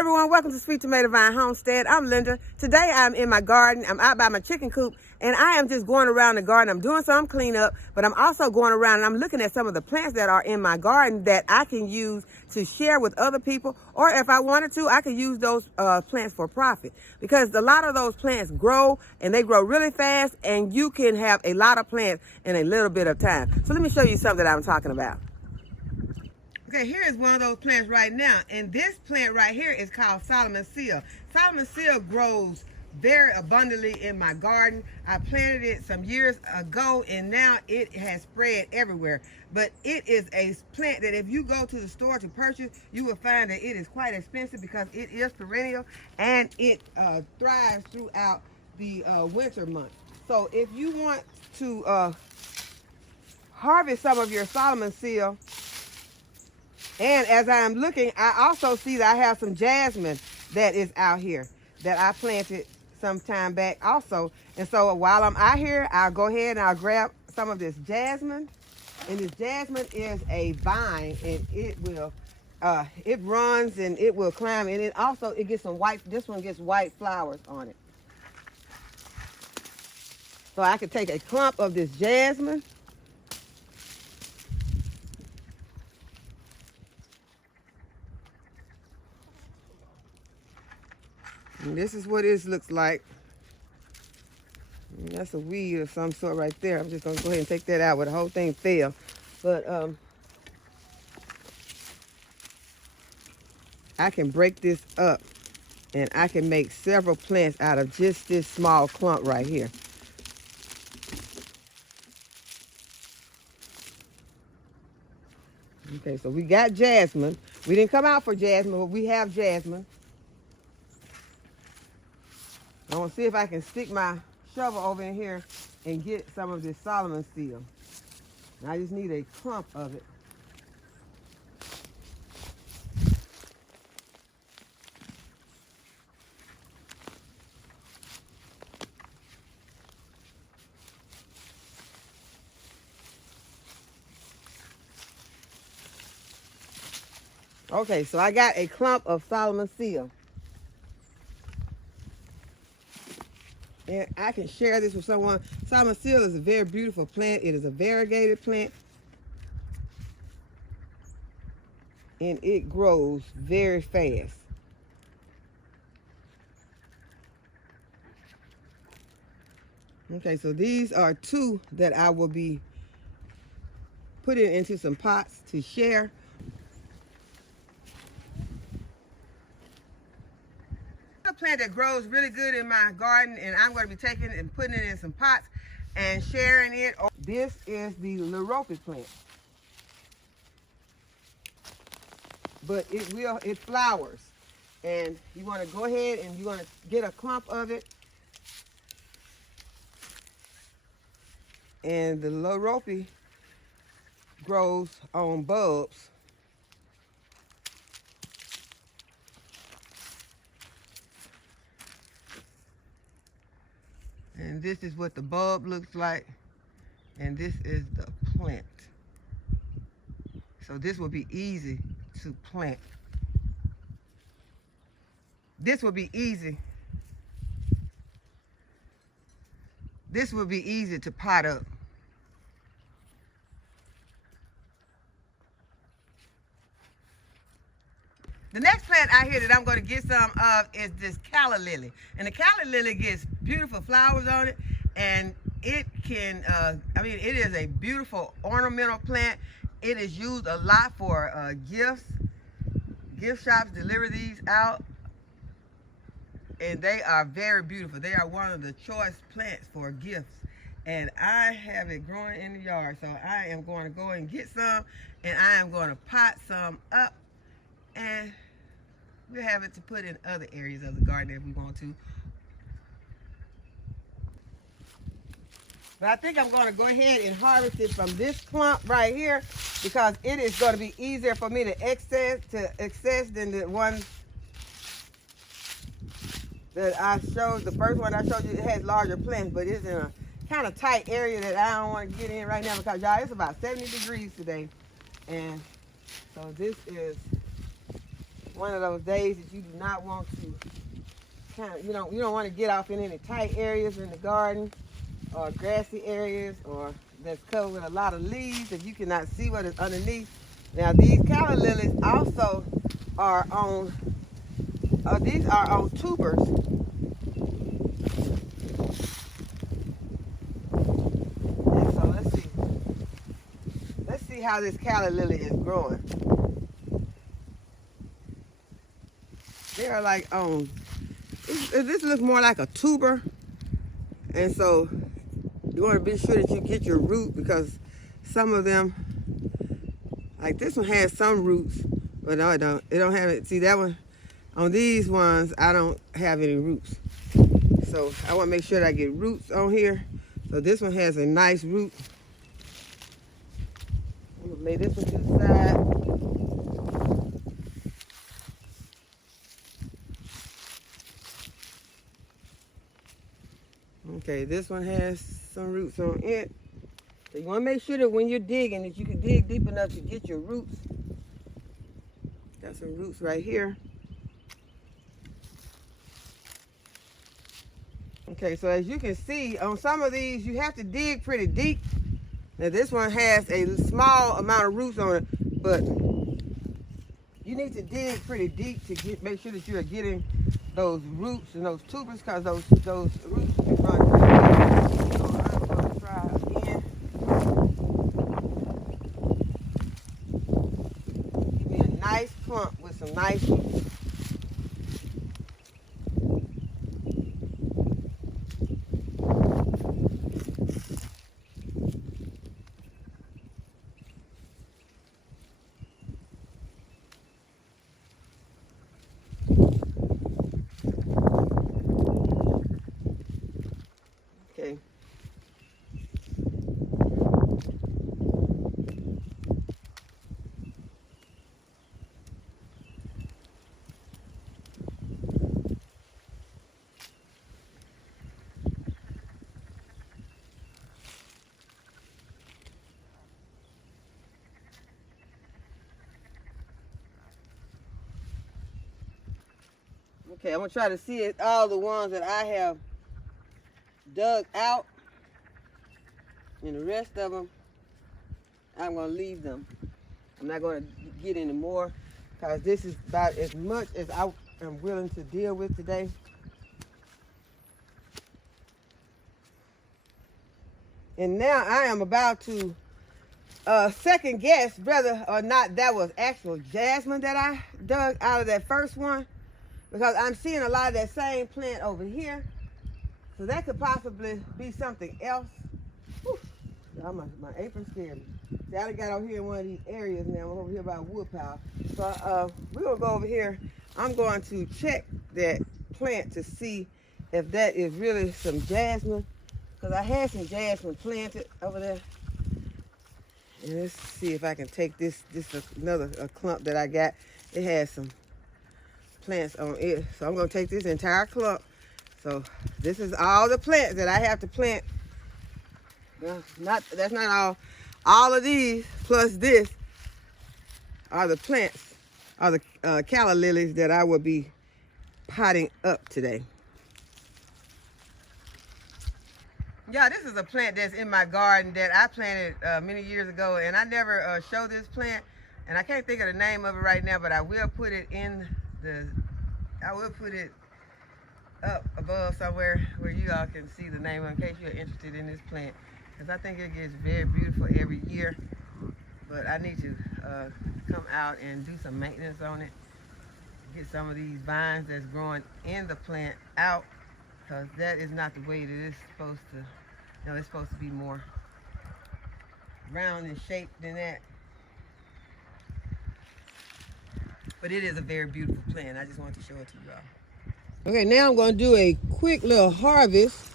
everyone, welcome to Sweet Tomato Vine Homestead. I'm Linda. Today I'm in my garden. I'm out by my chicken coop and I am just going around the garden. I'm doing some cleanup, but I'm also going around and I'm looking at some of the plants that are in my garden that I can use to share with other people, or if I wanted to, I could use those plants for profit, because a lot of those plants grow and they grow really fast and you can have a lot of plants in a little bit of time. So let me show you something that I'm talking about. Okay, here is one of those plants right now, and this plant right here is called Solomon Seal. Solomon Seal grows very abundantly in my garden. I planted it some years ago and now it has spread everywhere. But it is a plant that if you go to the store to purchase, you will find that it is quite expensive because it is perennial and it thrives throughout the winter months. So if you want to harvest some of your Solomon Seal, and as I am looking, I also see that I have some jasmine that is out here that I planted some time back also. And so while I'm out here, I'll go ahead and I'll grab some of this jasmine. And this jasmine is a vine, and it will, it runs and it will climb. And it also, it gets some white, this one gets white flowers on it. So I could take a clump of this jasmine. And this is what it looks like. And that's a weed of some sort right there. I'm just gonna go ahead and take that out where the whole thing fell. But I can break this up and I can make several plants out of just this small clump right here. Okay, so we got jasmine. We didn't come out for jasmine, but we have jasmine. I want to see if I can stick my shovel over in here and get some of this Solomon Seal. I just need a clump of it. Okay, so I got a clump of Solomon Seal. And I can share this with someone. Solomon Seal is a very beautiful plant. It is a variegated plant. And it grows very fast. Okay, so these are two that I will be putting into some pots to share. A plant that grows really good in my garden, and I'm going to be taking it and putting it in some pots and sharing it. This is the liriope plant, but it flowers, and you want to go ahead and you want to get a clump of it, and the liriope grows on bulbs. And this is what the bulb looks like. And this is the plant. So this will be easy to plant. This will be easy. This will be easy to pot up. The next plant out here that I'm going to get some of is this calla lily. And the calla lily gets beautiful flowers on it. And it can, it is a beautiful ornamental plant. It is used a lot for gifts. Gift shops deliver these out. And they are very beautiful. They are one of the choice plants for gifts. And I have it growing in the yard. So I am going to go and get some. And I am going to pot some up. And we'll have it to put in other areas of the garden if we want to. But I think I'm going to go ahead and harvest it from this clump right here, because it is going to be easier for me to access than the one that I showed. The first one I showed you, it has larger plants, but it's in a kind of tight area that I don't want to get in right now because, y'all, it's about 70 degrees today. And so this is one of those days that you do not want to you don't want to get off in any tight areas in the garden or grassy areas or that's covered with a lot of leaves if you cannot see what is underneath. Now these calla lilies also are on these are on tubers. And so let's see how this calla lily is growing. They are like on this looks more like a tuber, and so you want to be sure that you get your root, because some of them, like this one has some roots, but no, it don't have it. See that one? On these ones, I don't have any roots. So I want to make sure that I get roots on here. So this one has a nice root. I'm gonna lay this one to the side. Okay, this one has some roots on it. So you want to make sure that when you're digging, that you can dig deep enough to get your roots. Got some roots right here. Okay, so as you can see, on some of these, you have to dig pretty deep. Now this one has a small amount of roots on it, but you need to dig pretty deep to make sure that you are getting those roots and those tubers, because those roots can run pretty deep. So I'm going to try again. Give me a nice clump with some nice roots. Okay, I'm gonna try to see it, all the ones that I have dug out, and the rest of them, I'm gonna leave them. I'm not gonna get any more, because this is about as much as I am willing to deal with today. And now I am about to second guess whether or not that was actual jasmine that I dug out of that first one, because I'm seeing a lot of that same plant over here. So that could possibly be something else. Whew. My apron scared me. See, I got over here in one of these areas now. I'm over here by a wood pile. So we're going to go over here. I'm going to check that plant to see if that is really some jasmine, because I had some jasmine planted over there. And let's see if I can take this another clump that I got. It has some plants on it. So I'm going to take this entire clump. So this is all the plants that I have to plant. That's not all. All of these plus this are the plants, are the calla lilies that I will be potting up today. Yeah, this is a plant that's in my garden that I planted many years ago, and I never showed this plant, and I can't think of the name of it right now, but I will put it up above somewhere where you all can see the name in case you're interested in this plant, because I think it gets very beautiful every year. But I need to come out and do some maintenance on it, get some of these vines that's growing in the plant out, because that is not the way that it's supposed to. No, it's supposed to be more round in shape than that. But it is a very beautiful plant. I just wanted to show it to you all. Okay, now I'm going to do a quick little harvest.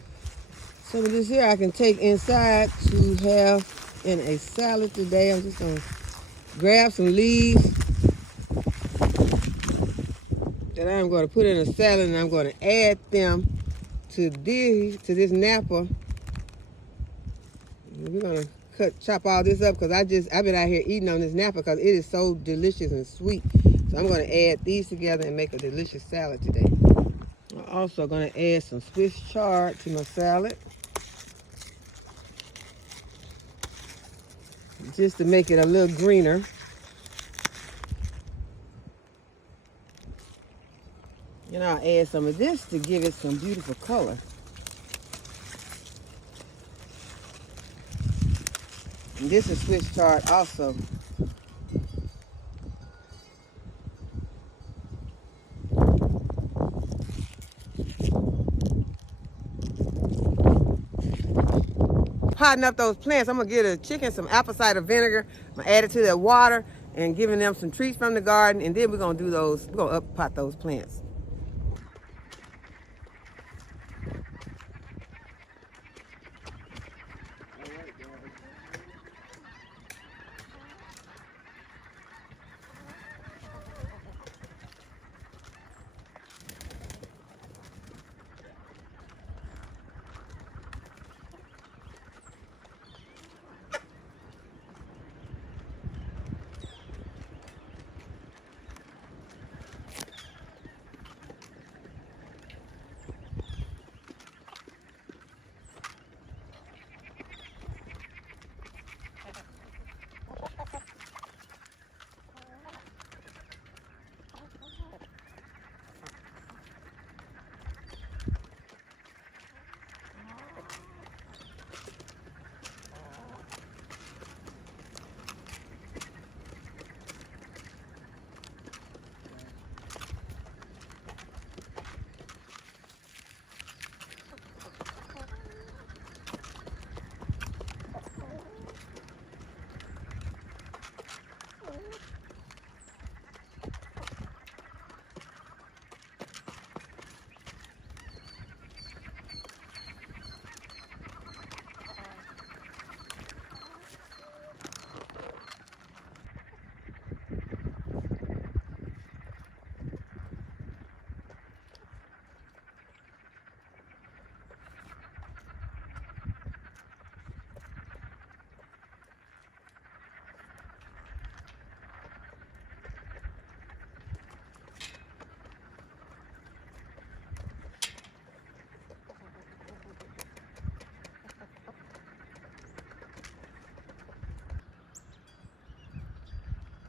Some of this here I can take inside to have in a salad today. I'm just going to grab some leaves that I'm going to put in a salad, and I'm going to add them to this napper. We're going to chop all this up, because I've been out here eating on this napper because it is so delicious and sweet. So So I'm going to add these together and make a delicious salad today. I'm also going to add some Swiss chard to my salad, just to make it a little greener. And I'll add some of this to give it some beautiful color. And this is Swiss chard also. Potting up those plants, I'm gonna give the chicken some apple cider vinegar. I'm gonna add it to their water and giving them some treats from the garden, and then we're gonna do those, we're gonna up pot those plants.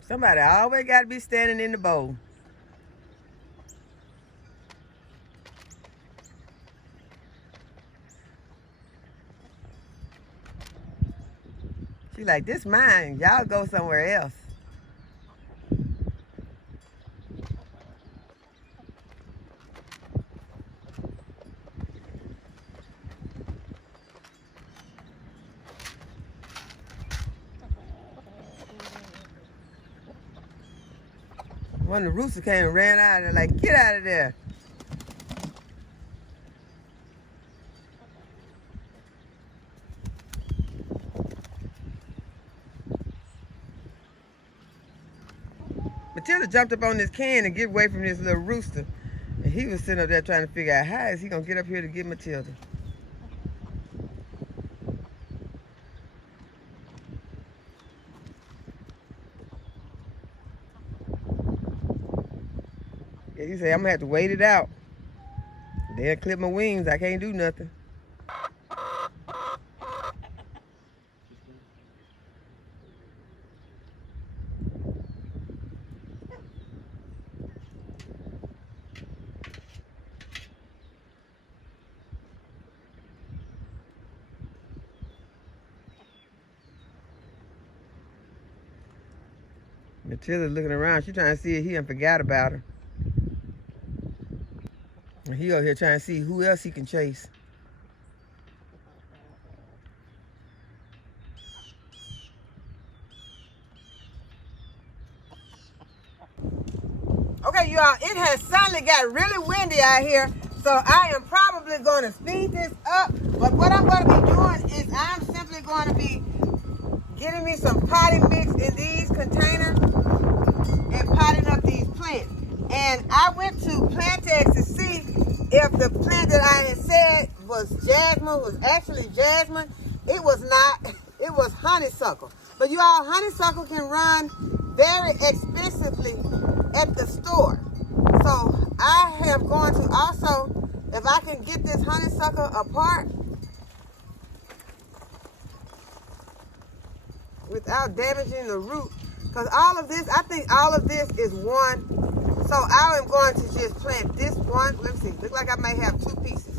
Somebody always got to be standing in the bowl. She like, this mine. Y'all go somewhere else. One of the roosters came and ran out of there like, get out of there. Matilda jumped up on this can to get away from this little rooster. And he was sitting up there trying to figure out how is he going to get up here to get Matilda. Yeah, he said, I'm going to have to wait it out. They'll clip my wings. I can't do nothing. Matilda's looking around. She's trying to see if he done forgot about her. And he over here trying to see who else he can chase. Okay, you all, it has suddenly got really windy out here, so I am probably going to speed this up. But what I'm going to be doing is I'm simply going to be getting me some potting mix in these containers and potting up these plants. And I went to Plantex to see if the plant that I had said was jasmine was actually jasmine. It was not. It was honeysuckle. But you all, honeysuckle can run very expensively at the store. So I am going to also, if I can get this honeysuckle apart without damaging the root, because all of this, I think all of this is one. So I am going to just plant this one. Let me see, look like I may have two pieces.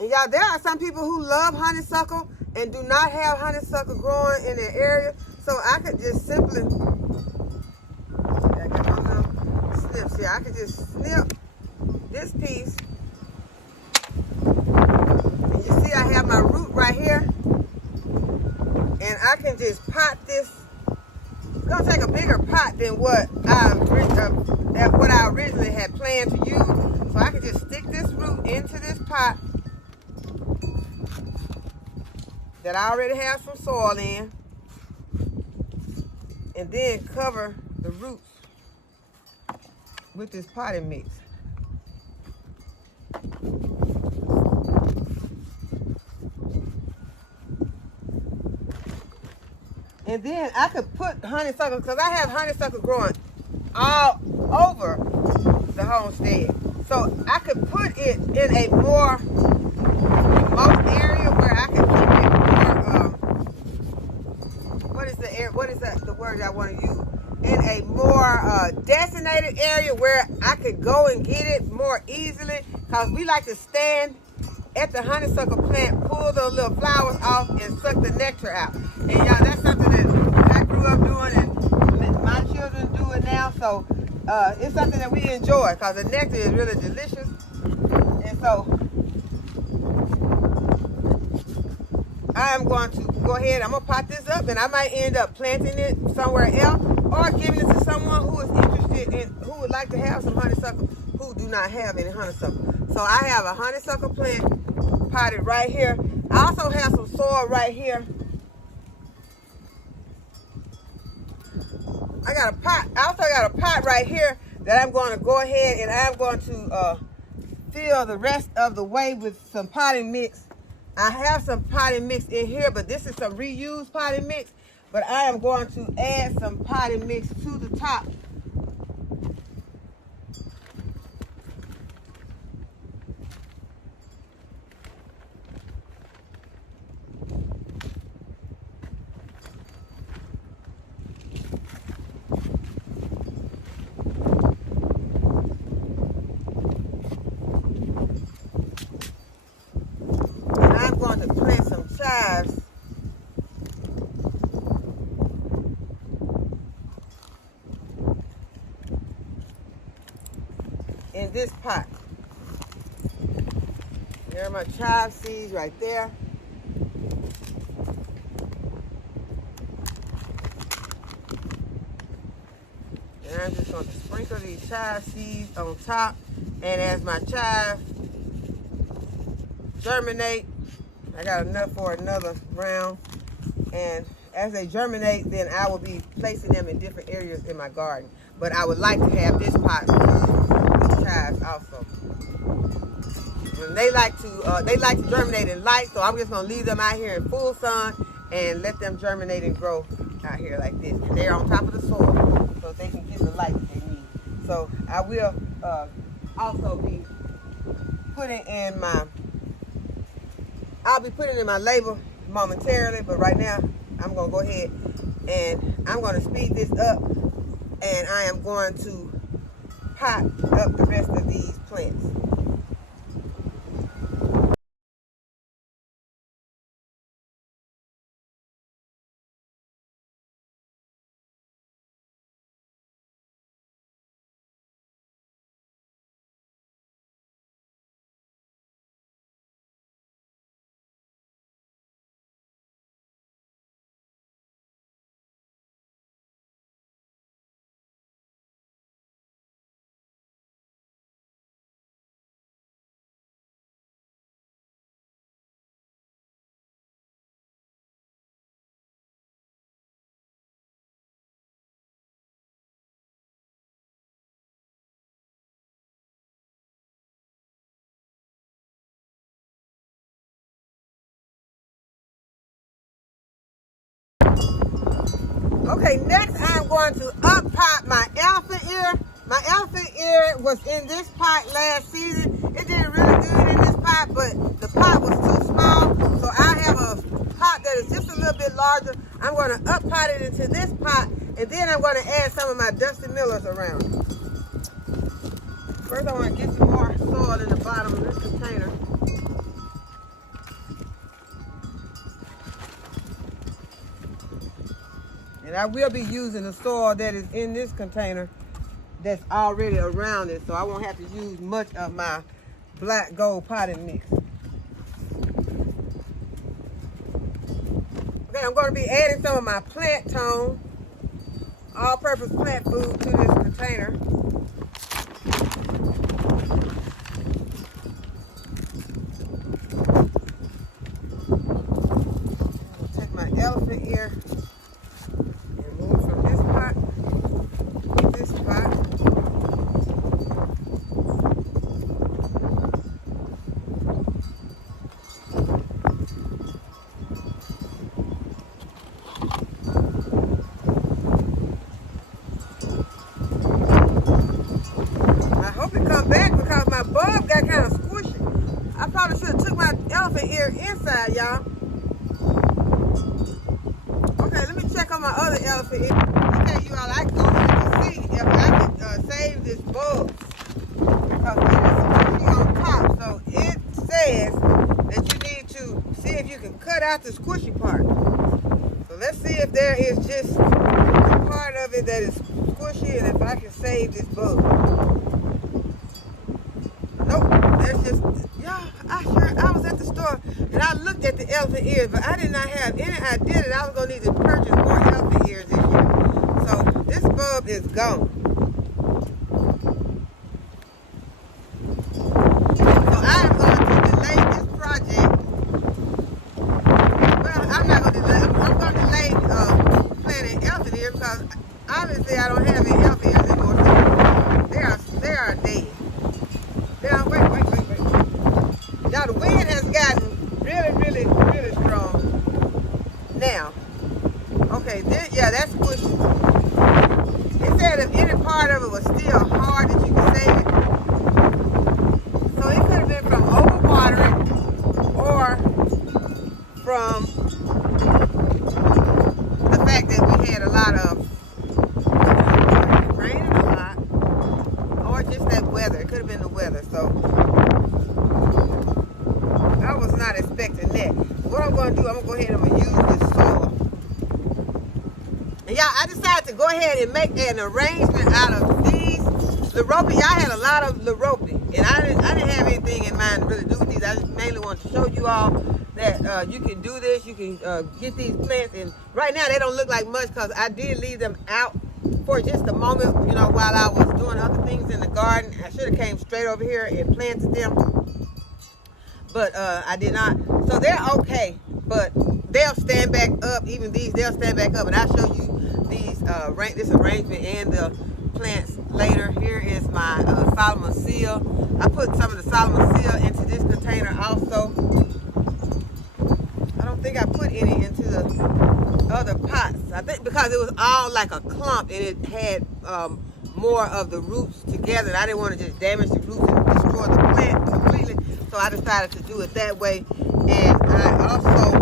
And y'all, there are some people who love honeysuckle and do not have honeysuckle growing in their area. So I could just simply, I got my little snips here. I could just snip this piece. And you see I have my root right here. And I can just pot this. It's gonna take a bigger pot than what I originally had planned to use. So I can just stick this root into this pot that I already have some soil in, and then cover the roots with this potting mix. And then I could put honeysuckle, because I have honeysuckle growing all over the homestead. So I could put it in a more remote area where I could keep it more, what is the word I want to use? In a more designated area where I could go and get it more easily. Because we like to stand at the honeysuckle plant, pull those little flowers off, and suck the nectar out. And y'all, that's something that I grew up doing, and my children do it now. So it's something that we enjoy, because the nectar is really delicious. And so I am going to go ahead, I'm going to pot this up, and I might end up planting it somewhere else, or giving it to someone who is interested in, who would like to have some honeysuckle, who do not have any honeysuckle. So I have a honeysuckle plant potted right here. I also have some soil right here. I also got a pot right here that I'm going to go ahead and I'm going to fill the rest of the way with some potting mix. I have some potting mix in here, but this is some reused potting mix. But I am going to add some potting mix to the top. And I'm going to plant some chives in this pot. There are my chive seeds right there. And I'm just going to sprinkle these chive seeds on top. And as my chives germinate, I got enough for another round. And as they germinate, then I will be placing them in different areas in my garden. But I would like to have this pot with chives also. And they like to germinate in light, so I'm just gonna leave them out here in full sun and let them germinate and grow out here like this. And they're on top of the soil, so they can get the light that they need. So I will also be putting in my, I'll be putting in my label momentarily, but right now I'm gonna go ahead and I'm gonna speed this up, and I am going to pot up the rest of these plants. Okay, next I'm going to up pot my elephant ear. My elephant ear was in this pot last season. It did really good in this pot, but the pot was too small. So I have a pot that is just a little bit larger. I'm going to up pot it into this pot, and then I'm going to add some of my Dusty Millers around it. First I want to get some more soil in the bottom of this container. And I will be using the soil that is in this container that's already around it, so I won't have to use much of my black gold potting mix. Okay, I'm going to be adding some of my plant tone, all-purpose plant food to this container. I'll take my elephant ear and move from this pot to this pot. Inside, y'all. Okay, let me check on my other elephant ear. Okay, you all, I go to see if I can save this bug. Because it is squishy on top, so it says that you need to see if you can cut out the squishy part. So let's see if there is just part of it that is squishy and if I can save this bug. Nope, there's just, y'all, I was at the store and I looked at the elephant ears, but I did not have any idea that I was going to need to purchase more elephant ears this year. So this bulb is gone. So I am going to delay this project. Well, I'm not going to delay, I'm going to delay planting elephant ears because obviously I don't have any elephant ears anymore. They are dead. Now, wait. Now the wind has gotten really strong. Now, okay, yeah, that's squishy. It said if any part of it was still hard that you could save it. So it could have been from overwatering or from the fact that we had a lot of raining a lot, or just that weather. It could have been the weather. So I was not expecting that. What I'm going to do, I'm going to go ahead and I'm going to use this soil. And y'all, I decided to go ahead and make an arrangement out of these liriope. Y'all had a lot of liriope, and I didn't have anything in mind to really do with these. I just mainly wanted to show you all that you can do this. You can get these plants, and right now they don't look like much because I did leave them out for just a moment, you know, while I was doing other things in the garden. I should have came straight over here and planted them, but I did not. So they're okay, but they'll stand back up. Even these, they'll stand back up, and I'll show you these this arrangement and the plants later. Here is my Solomon seal. I put some of the Solomon seal into this container also. I don't think I put any into the other pots. I think because it was all like a clump and it had more of the roots together. I didn't want to just damage the roots and destroy the plant completely, so I decided to do it that way. And I also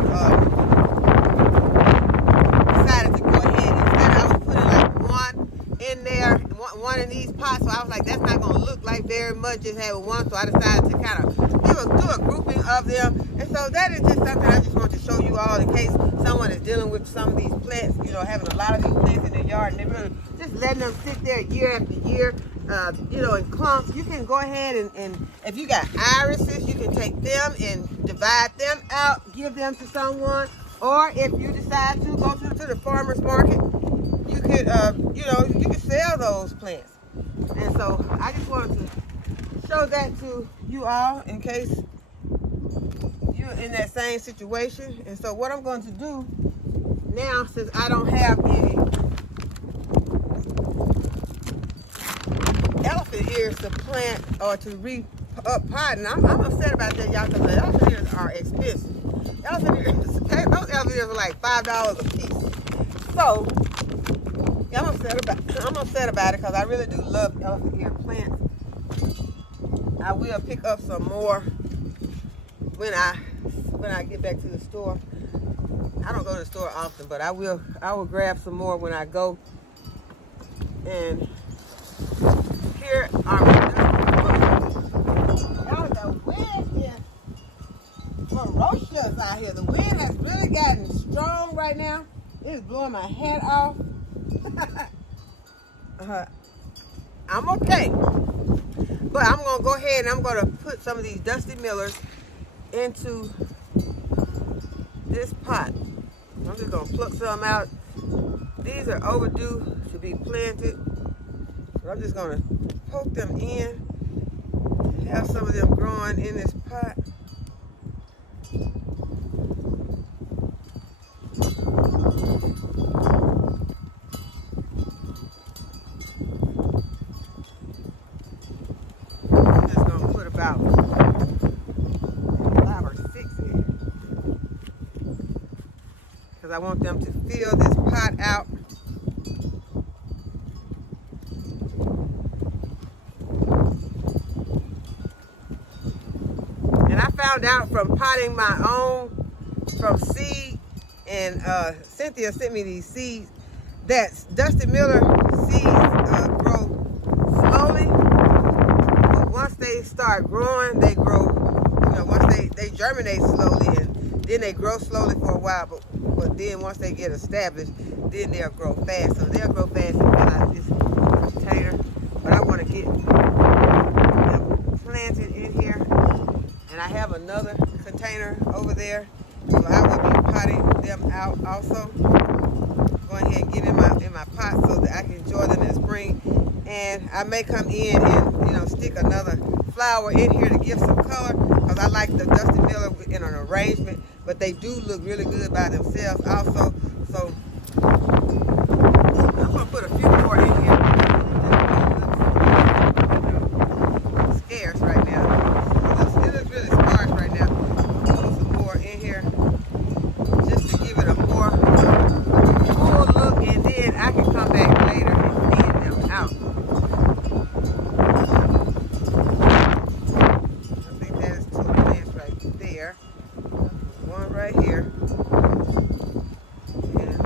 decided to go ahead, instead I was putting like one in there, one in these pots, so I was like, that's not going to look like very much, just having one, so I decided to kind of do a grouping of them. And so that is just something I just want to show you all in case someone is dealing with some of these plants, you know, having a lot of these plants in their yard and they're really just letting them sit there year after year, you know, in clumps. You can go ahead and if you got irises, you can take them and divide them out, give them to someone, or if you decide to go to the farmer's market, you could, you know, you can sell those plants. And so I just wanted to show that to you all in case you're in that same situation. And so what I'm going to do now, since I don't have any elephant ears to plant or to re-pot, and I'm upset about that, y'all, because the elephant ears are expensive. Elephant ears, those elephant ears are like $5 a piece. So Yeah, I'm upset about it because I really do love elephant ear plants. I will pick up some more when I get back to the store. I don't go to the store often, but I will grab some more when I go. And here are the wind is ferocious out here. The wind has really gotten strong right now. It is blowing my hat off. I'm okay. But I'm going to go ahead and I'm going to put some of these dusty millers into this pot. I'm just going to pluck some out. These are overdue to be planted. So I'm just going to poke them in. Have some of them growing in this pot. I'm just going to put about 5 or 6 in. Because I want them to fill this pot out. And I found out from potting my own from seed, and Cynthia sent me these seeds, that Dusty Miller seeds grow slowly, but once they start growing, they grow, once they germinate slowly, and then they grow slowly for a while, but then once they get established, then they'll grow fast. So they'll grow fast and fill out this container, but I want to get them planted in here, and I have another container over there, so I will be potting them out also. Go ahead and get in my pot so that I can enjoy them in the spring. And I may come in and stick another flower in here to give some color, because I like the Dusty Miller in an arrangement, but they do look really good by themselves also. So I'm gonna put a few more in here. It's scarce right now. It looks really sparse right now. Put some more in here just to give it a more full look, and then I can come back later and thin them out. I think that is 2 plants right there. One right here. And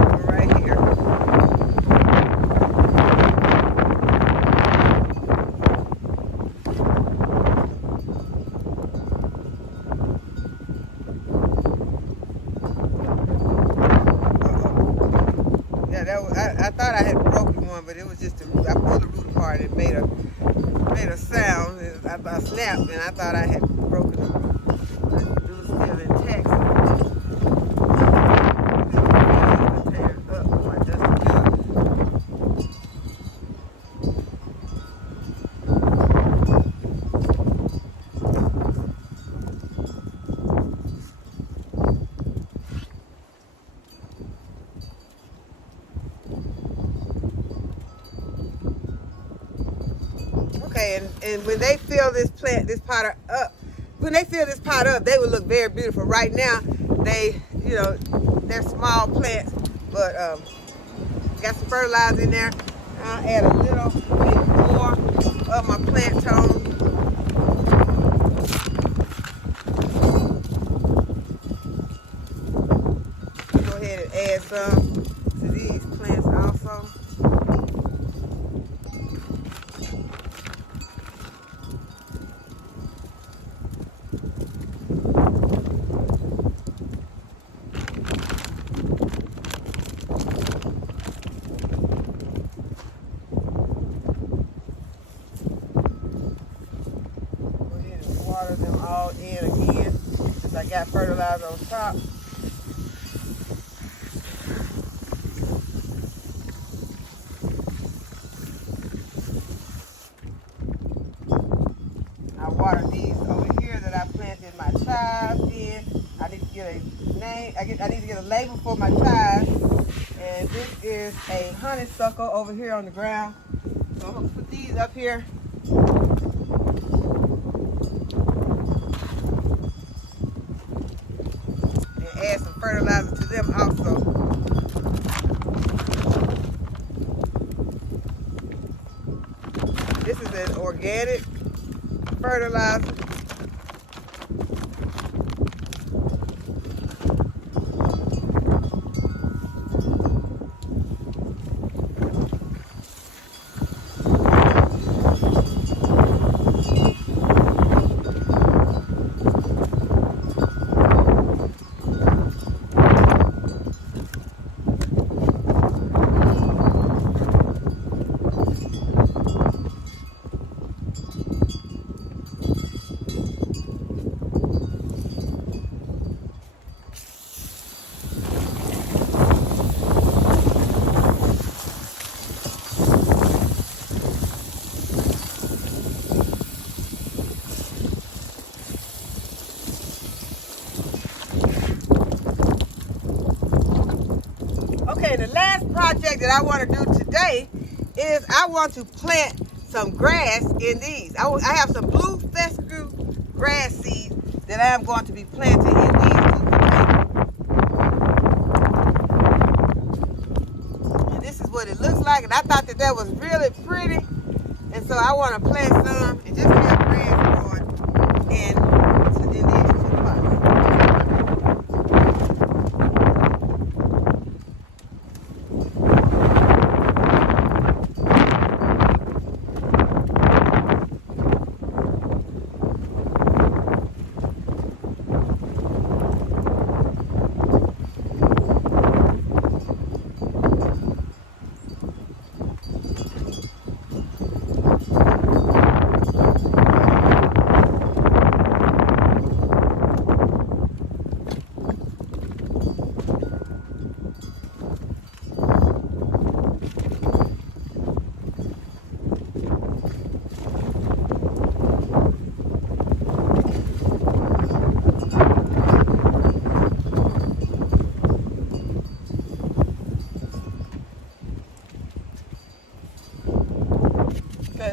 one right here. I thought I had broken one, but it was just the root. I pulled the root apart and it made a sound. I snapped, and I thought I had broken the root. But it was still intact. Okay, and when they fill this pot up, they will look very beautiful. Right now, they're small plants, but got some fertilizer in there. I'll add a little bit more of my plant tone. Go ahead and add some to these plants also. Water them all in again, since I got fertilizer on top. I water these over here that I planted my chives in. I need to get a name. I need to get a label for my chives. And this is a honeysuckle over here on the ground. So I'm gonna put these up here. Add some fertilizer to them also. organic fertilizer. Okay, the last project that I want to do today is I want to plant some grass in these. I have some Blue Fescue grass seeds that I am going to be planting in these two containers. And this is what it looks like, and I thought that that was really pretty. And so I want to plant some and just have grass growing in these two pots.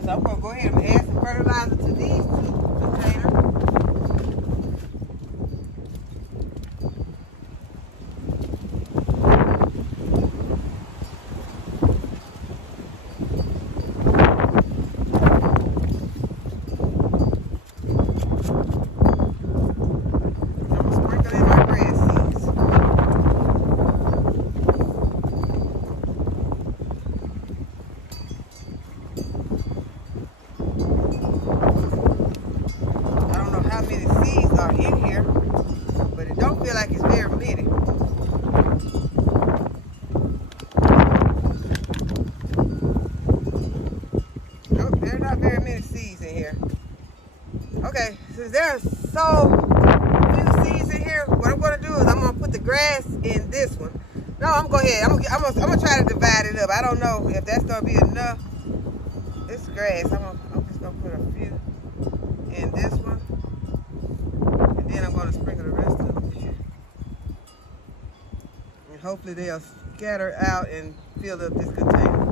So I'm going to go ahead and add some fertilizer to these two containers. I'm sprinkling my grass seeds. How many seeds are in here, but it don't feel like it's very many. Nope, there are not very many seeds in here. Okay, since there are so few seeds in here, what I'm going to do is I'm going to put the grass in this one. No, I'm going to go ahead. I'm going to try to divide it up. I don't know if that's going to be enough. This grass, I'm just going to put a few in this one. Then I'm going to sprinkle the rest of them here. And hopefully they'll scatter out and fill up this container.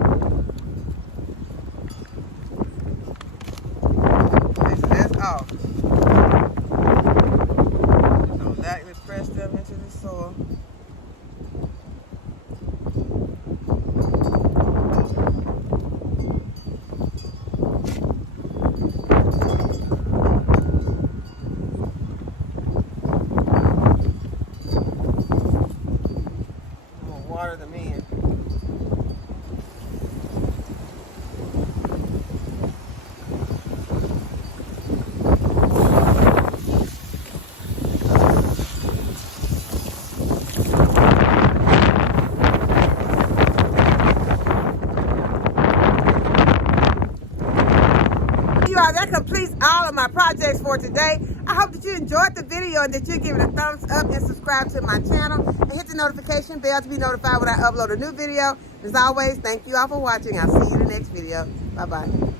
Okay, so that's all. Just going to lightly press them into the soil. Water them in. That completes all of my projects for today. I hope that you enjoyed the video and that you give it a thumbs up and subscribe to my channel and hit the notification bell to be notified when I upload a new video. As always, thank you all for watching. I'll see you in the next video. Bye-bye.